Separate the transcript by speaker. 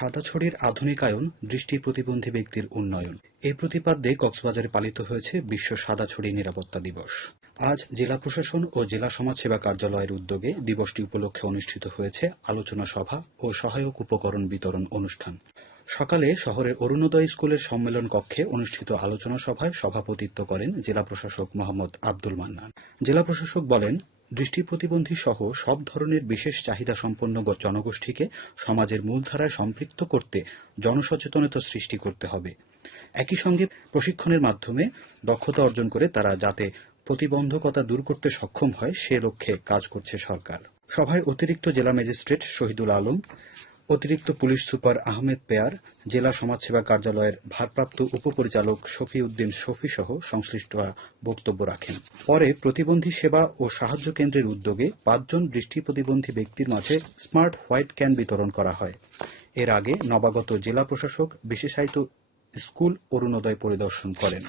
Speaker 1: সাদাছড়ির আধুনিকায়ন, দৃষ্টি প্রতিবন্ধী ব্যক্তির উন্নয়ন। এই প্রতিপাদ্যে কক্সবাজারে পালিত হয়েছে বিশ্ব সাদাছড়ি নিরাপত্তা দিবস। আজ জেলা প্রশাসন ও জেলা সমাজসেবা কার্যালয়ের উদ্যোগে দিবসটি উপলক্ষে অনুষ্ঠিত হয়েছে আলোচনা সভা ও সহায়ক উপকরণ বিতরণ অনুষ্ঠান। সকালে শহরের অরুণোদয় স্কুলের সম্মেলন কক্ষে অনুষ্ঠিত আলোচনা সভায় সভাপতিত্ব করেন জেলা প্রশাসক মোহাম্মদ আব্দুল মান্নান। জেলা প্রশাসক বলেন দৃষ্টি প্রতিবন্ধী সহ সব ধরনের বিশেষ চাহিদা সম্পন্ন জনগোষ্ঠীকে সমাজের মূলধারায় সম্পৃক্ত করতে জনসচেতনতা সৃষ্টি করতে হবে। একই সঙ্গে প্রশিক্ষণের মাধ্যমে দক্ষতা অর্জন করে তারা যাতে প্রতিবন্ধকতা দূর করতে সক্ষম হয়, সে লক্ষ্যে কাজ করছে সরকার। সভায় অতিরিক্ত জেলা ম্যাজিস্ট্রেট শহীদুল আলম অতিরিক্ত পুলিশ সুপার আহমেদ পেয়ার, জেলা সমাজসেবা কার্যালয়ের ভারপ্রাপ্ত উপপরিচালক শফি উদ্দিন শফি সহ সংশ্লিষ্টরা বক্তব্য রাখেন। পরে প্রতিবন্ধী সেবা ও সাহায্য কেন্দ্রের উদ্যোগে পাঁচজন দৃষ্টি প্রতিবন্ধী ব্যক্তির মাঝে স্মার্ট হোয়াইট ক্যান বিতরণ করা হয়। এর আগে নবাগত জেলা প্রশাসক, বিশেষায়িত স্কুল অরুণোদয় পরিদর্শন করেন।